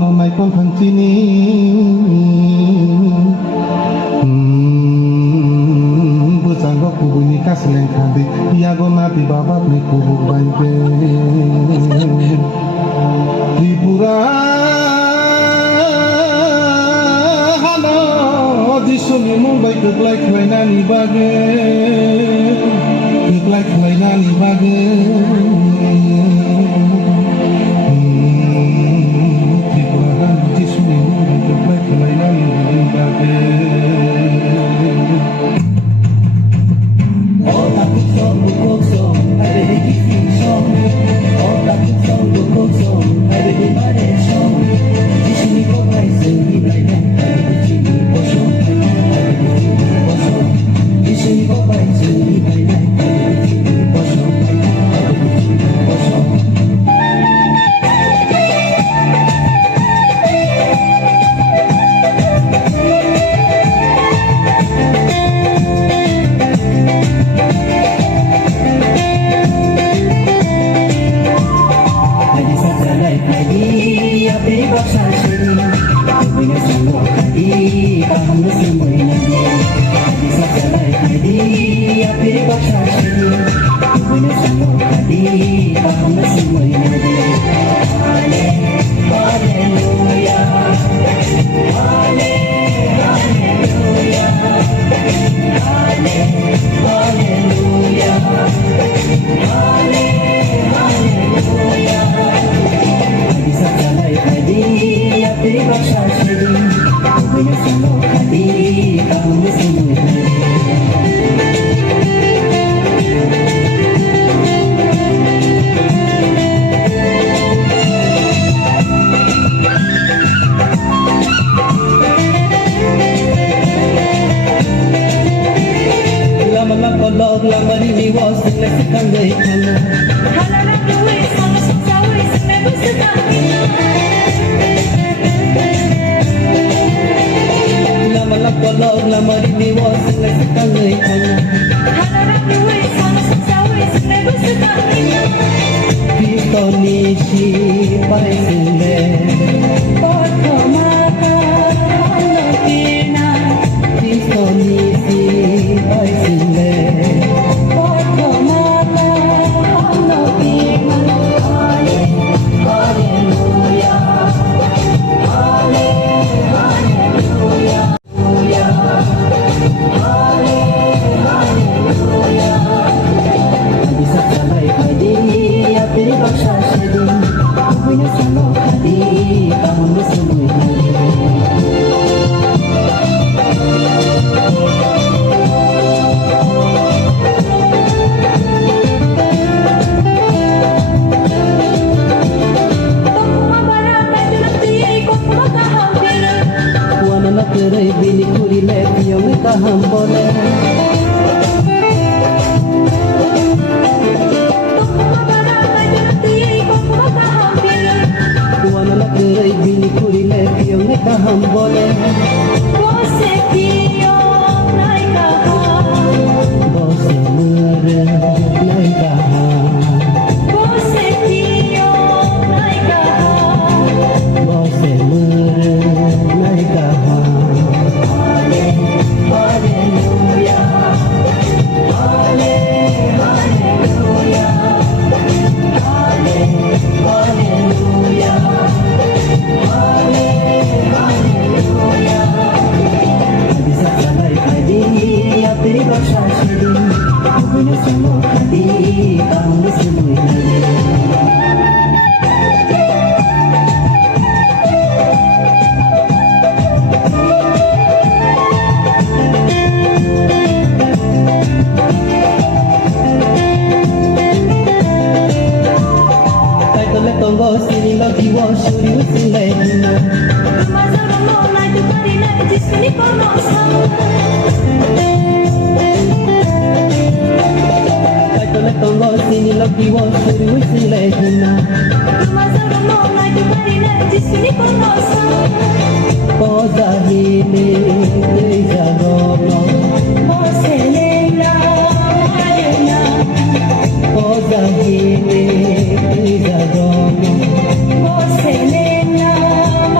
no nai kon thancini bujanggo kubuni kasleng khade iago nati baba ne kubuk bainte Tripura halo disuni Mumbai keklai khlainani bage keklai khlainani bage Tripura disuni Mumbai keklai khlainani bage Oh takut song bukok song ada di TV song Oh takut song bukok song ada di mana song di sini kau baik sendiri lainnya ada di sini kosong ada di sini kosong di sini kau baik sendiri lainnya ada di sini kosong ada di sini kosong Você lembra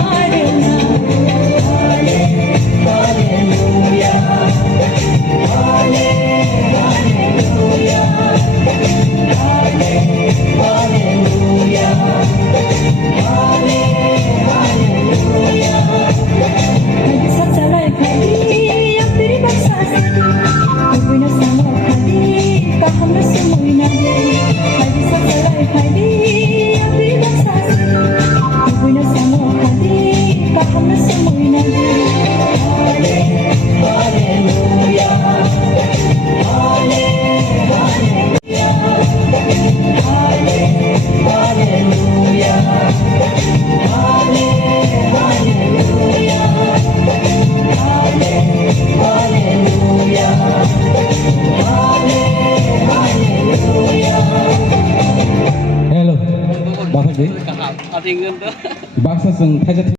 थाखो गाहाम आदै งิน बाक्साजों थाइजा